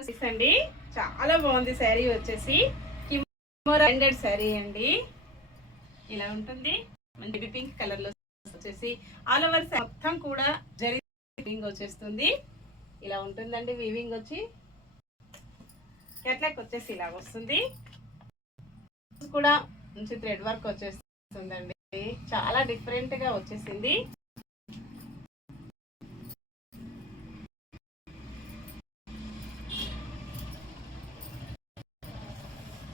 అండి చాలా బాగుంది శారీ వచ్చేసి కిమోరా బ్రాండెడ్ శారీ అండి. ఇలా ఉంటుంది మంచి బేబీ పింక్ కలర్ లో వచ్చేసి ఆల్ ఓవర్ మొత్తం కూడా జరీ వీవింగ్ వచ్చేస్తుంది. ఇలా ఉంటుందండి వీవింగ్ వచ్చి క్యాట్లాక్ వచ్చేసి ఇలా వస్తుంది. కూడా మంచి థ్రెడ్ వర్క్ వచ్చేస్తుందండి. చాలా డిఫరెంట్ గా వచ్చేసింది.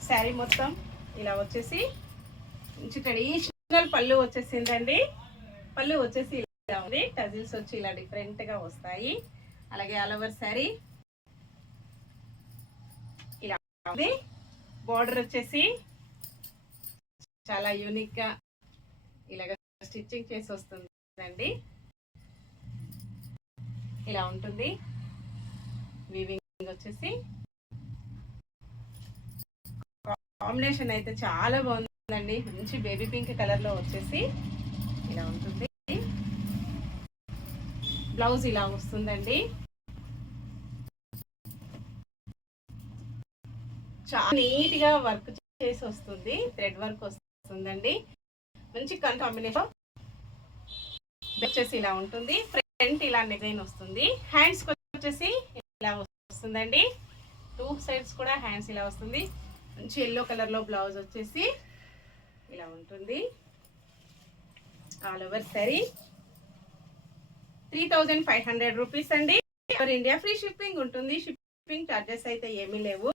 శారీ మొత్తం ఇలా వచ్చేసి మంచి ట్రెడిషనల్ పళ్ళు వచ్చేసిందండి. పళ్ళు వచ్చేసి ఇలా ఉంది. టజిల్స్ వచ్చి ఇలా డిఫరెంట్ గా వస్తాయి. అలాగే ఆల్ ఓవర్ శారీ ఇలా ఉంది. బార్డర్ వచ్చేసి చాలా యూనిక్ గా ఇలాగ స్టిచ్చింగ్ చేసి వస్తుందండి. ఇలా ఉంటుంది వీవింగ్ వచ్చేసి. కాంబినేషన్ అయితే చాలా బాగుందండి. మంచి బేబీ పింక్ కలర్ లో వచ్చేసి ఇలా ఉంటుంది. బ్లౌజ్ ఇలా వస్తుందండి. చాలా నీట్ గా వర్క్ చేసి వస్తుంది. థ్రెడ్ వర్క్ వస్తుందండి. మంచి కాంబినేషన్ వచ్చేసి ఇలా ఉంటుంది. ఫ్రంట్ ఇలా డిజైన్ వస్తుంది. హ్యాండ్స్ వచ్చేసి ఇలా వస్తుందండి. టూ సైడ్స్ కూడా హ్యాండ్స్ ఇలా వస్తుంది. మంచి ఎల్లో కలర్ లో బ్లౌజ్ వచ్చేసి ఇలా ఉంటుంది. ఆల్ ఓవర్ సారీ 3500 రూపీస్ అండి. ఇండియా ఫ్రీ షిప్పింగ్ ఉంటుంది. షిప్పింగ్ చార్జెస్ అయితే ఏమీ లేవు.